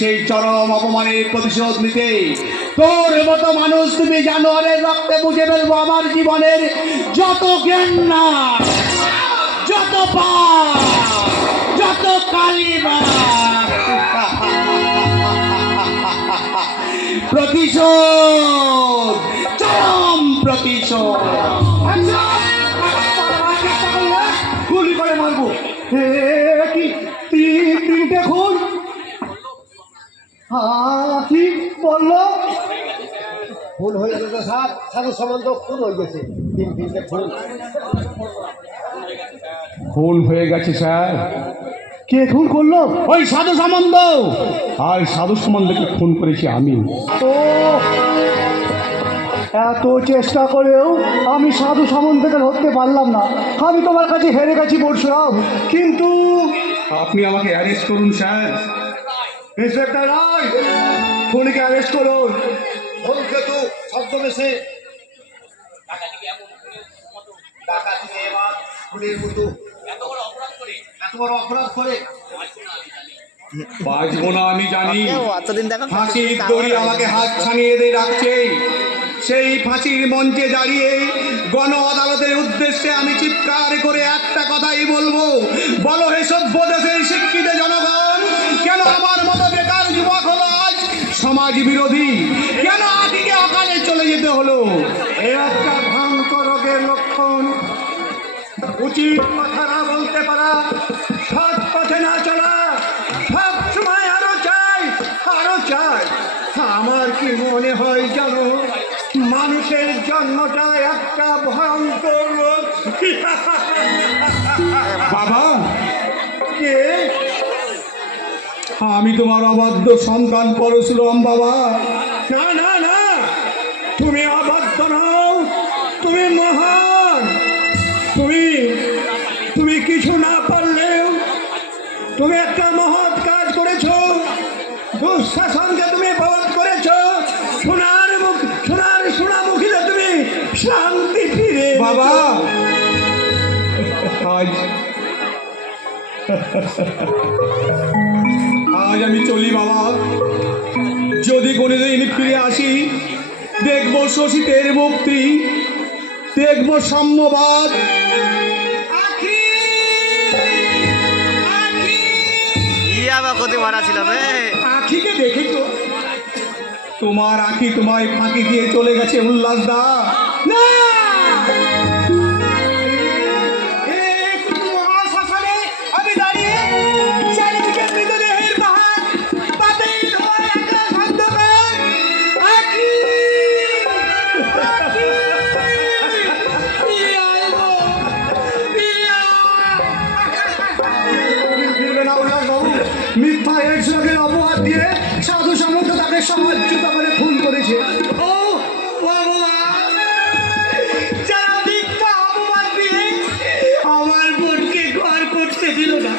সেই চরম অপমানের প্রতিশোধ নিতে তোর মতো মানুষ তুমি জানোয়ারের রক্তে বুঝে ফেলবো আমার জীবনের যত ঘৃণা, যত পাপ, যত কালিমা। প্রতিশোধ, চরম প্রতিশোধ। গুলি করে মারবো। কি তিনটে খুন? কি বললো? খুন হয়ে গেছে স্যার, সাধু সম্বন্ধ খুন হয়ে গেছে। তিনটে খুন। খুন হয়ে গেছে স্যার। কে খুন করলো? ওই সাধু সম্বন্ধ। আর সাধু সম্বন্ধকে খুন করেছি আমি। ও, এত চেষ্টা করেও আমি সাধু সম্বন্ধকে ধরতে পারলাম না। আমি তোমার কাছে হেরে গেছি পরশুরাম। কিন্তু আপনি আমাকে অ্যারেস্ট করুন স্যার। ইন্সপেক্টর রায়, খুনিকে অ্যারেস্ট করুন। ধূমকেতু ছদ্মবেশে খুনির মতো এত বড় অপরাধ করে বাঁচবো না আমি জানি। ফাঁসির দড়ি আমাকে হাত ছানিয়ে দিয়ে রাখছে। সেই ফাঁসির মঞ্চে দাঁড়িয়ে গণ আদালতের উদ্দেশ্যে আমি চিৎকার করে একটা কথাই বলবো, বলো হে সভ্য দেশের শিক্ষিত জনগণ, কেন আমার মতো বেকার যুবক হলো আজ সমাজ বিরোধী? কেন আদিকে অকালে চলে যেতে হলো? এ একটা ভ্রান্ত রোগের লক্ষণ। উচিত কথা না বলতে পারা, সৎ পথে না চলা, সব সময় আরো চাই, আরো চাই। আমার কি মনে হয় জানো, মানুষের জন্মটা একটা ভয়ঙ্কর রোগ। বাবা, কে? আমি তোমার অবাধ্য সন্তান পরশুরাম বাবা। না না না, তুমি অবাধ্য নও, তুমি মহান। তুমি কিছু না পারলেও তুমি একটা মহৎ কাজ করেছো। দুঃশাসনকে তুমি বধ করেছো। সোনামুখীতে তুমি শান্তি ফিরে বাবা, আজ আমি চলি বাবা। যদি কোনোদিন ফিরে আসি, দেখবো শোষিতের মুক্তি, দেখবো সাম্যবাদ। আখিকে দেখেছো? তোমার আখি তোমায় ফাঁকি দিয়ে চলে গেছে উল্লাস দা। না, আমি দাঁড়িয়ে চারিদিকে মৃতদেহের পাহাড়, পাতের ধোঁয়ায় আকাশ অন্ধকার। আখি, আখি, ফিরে আয় গো, ফিরে আয়। ফিরবে না উল্লাস বাবু। মিথ্যা এর অপবাদ দিয়ে সাধু সামন্ত তাকে সমাজচ্যুত করে খুন করেছে। ও ভগবান, যারা মিথ্যা অপবাদ দিয়ে আমার বোনকে ঘর করতে দিল না,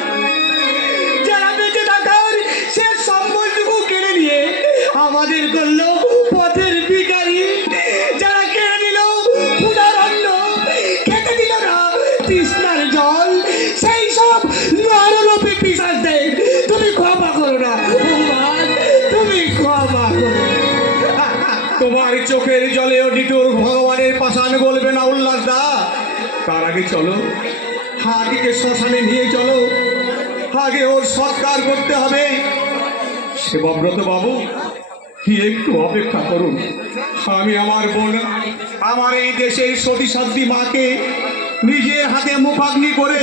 যারা বেঁচে থাকার সে সম্বলটুকু কেড়ে নিয়ে আমাদের করলো পথের ভিখারি, যারা কেড়ে নিল ক্ষুধার অন্ন, খেতে দিল না তৃষ্ণার জল, সেই সব নরলোপী পিশাচদের তুমি ক্ষমা করো না ভগবান, তুমি ক্ষমা করো। তোমার চোখের জলেও ডিটুর ভগবানের পাষাণ বলবে না উল্লাস দা। তার আগে চলো, হাতিকে শ্মশানে নিয়ে চলো। আগে ওর সৎকার করতে হবে। সেবাব্রত বাবু, কি একটু অপেক্ষা করুন। আমি আমার বোন, আমার এই দেশের সতী সাধ্বী মাকে নিজের হাতে মুখাগ্নি করে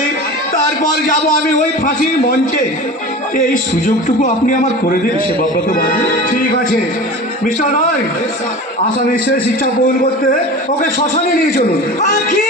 তারপর যাব আমি ওই ফাঁসির মঞ্চে। এই সুযোগটুকু আপনি আমার করে দিন সেবাব্রত বাবু। ঠিক আছে মিস্টার রায়, আসামির শেষ ইচ্ছা পূরণ করতে ওকে শ্মশানে নিয়ে চলুন। আখি,